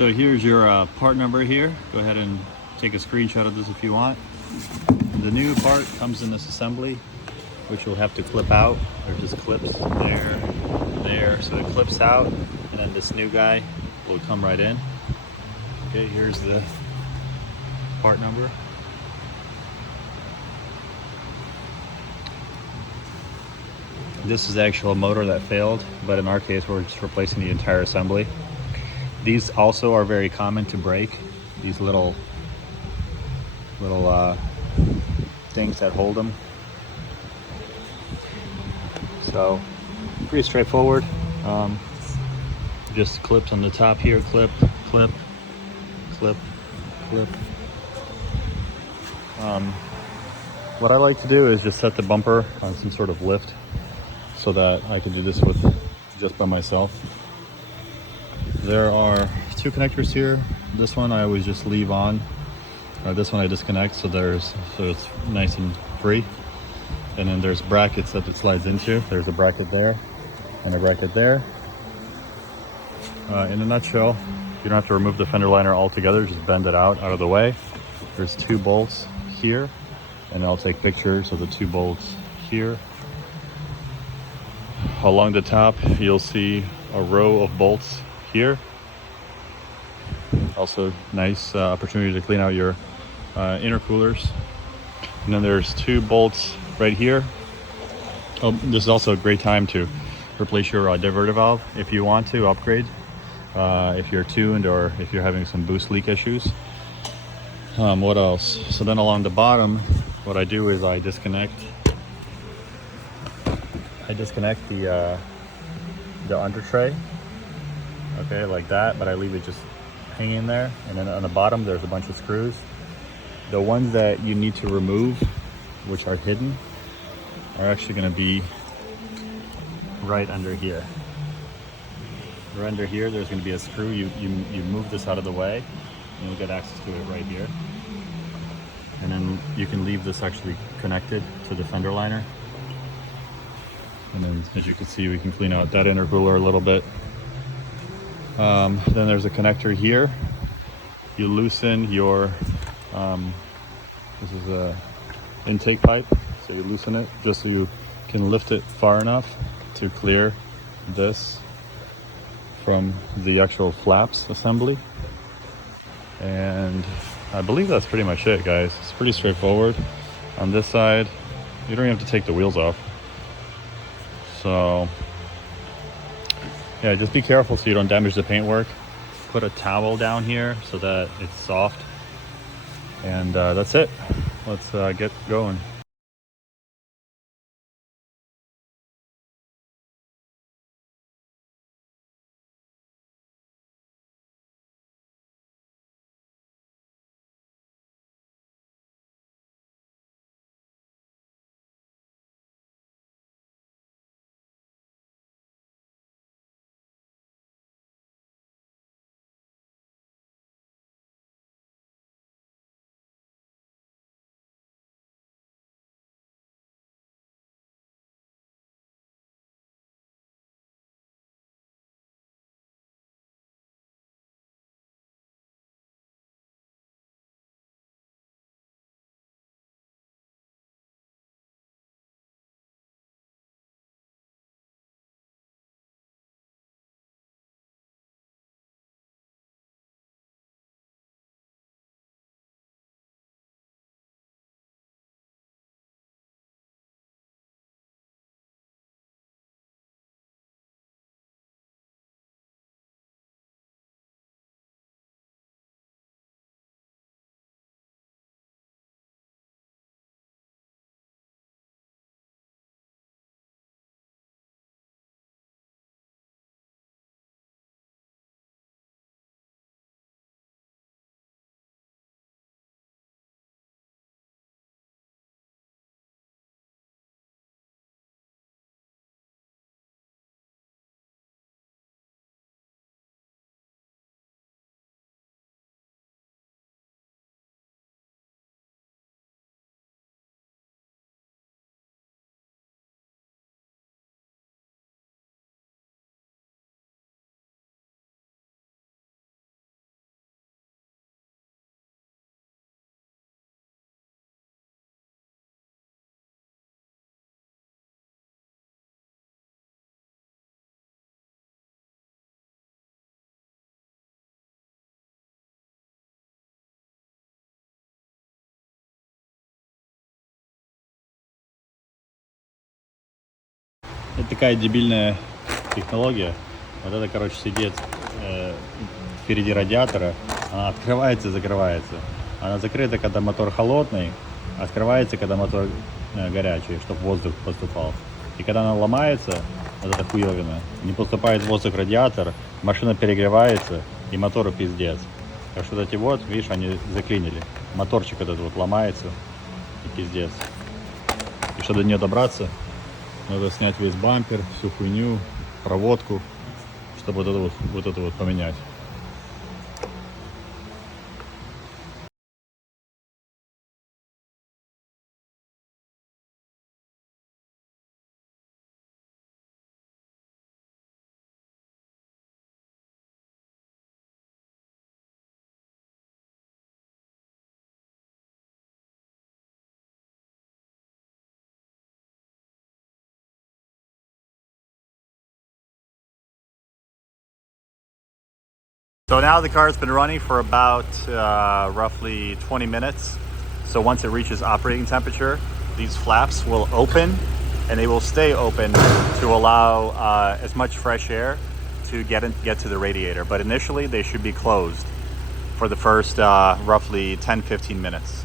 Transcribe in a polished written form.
So here's your part number here. Go ahead and take a screenshot of this if you want. The new part comes in this assembly, which you'll have to clip out. There's just clips there, there, so it clips out, and then this new guy will come right in. Okay, here's the part number. This is the actual motor that failed, but in our case, we're just replacing the entire assembly. These also are very common to break. These little things that hold them. So pretty straightforward. Just clips on the top here, clip, clip, clip, clip. What I like to do is just set the bumper on some sort of lift so that I can do this with just by myself. There are two connectors here. This one I always just leave on. This one I disconnect, so it's nice and free. And then there's brackets that it slides into. There's a bracket there and a bracket there. In a nutshell, you don't have to remove the fender liner altogether, just bend it out of the way. There's two bolts here, and I'll take pictures of the two bolts here. Along the top, you'll see a row of bolts here. Also nice opportunity to clean out your intercoolers. And then there's two bolts right here. Oh, this is also a great time to replace your diverter valve if you want to upgrade, if you're tuned or if you're having some boost leak issues. What else? So then along the bottom, what I do is I disconnect the under tray, okay, like that, but I leave it just hanging there. And then on the bottom there's a bunch of screws. The ones that you need to remove, which are hidden, are actually going to be right under here. Right under here, there's going to be a screw. You move this out of the way, and you'll get access to it right here. And then you can leave this actually connected to the fender liner. And then, as you can see, we can clean out that intercooler a little bit. Then there's a connector here. You loosen your this is a intake pipe, so you loosen it just so you can lift it far enough to clear this from the actual flaps assembly. And I believe that's pretty much it, guys. It's pretty straightforward. On this side, you don't even have to take the wheels off. So yeah, just be careful so you don't damage the paintwork. Put a towel down here so that it's soft. And that's it. Let's get going. Это такая дебильная технология. Вот это, короче, сидит впереди радиатора. Она открывается и закрывается. Она закрыта, когда мотор холодный, а открывается, когда мотор горячий, чтобы воздух поступал. И когда она ломается, вот эта хуёвина, не поступает воздух в радиатор, машина перегревается, и мотору пиздец. Так что вот эти вот, видишь, они заклинили. Моторчик этот вот ломается, и пиздец. И чтобы до нее добраться, надо снять весь бампер, всю хуйню, проводку, чтобы вот это вот поменять. So now the car's been running for about roughly 20 minutes. So once it reaches operating temperature, these flaps will open and they will stay open to allow as much fresh air to get to the radiator. But initially they should be closed for the first roughly 10-15 minutes.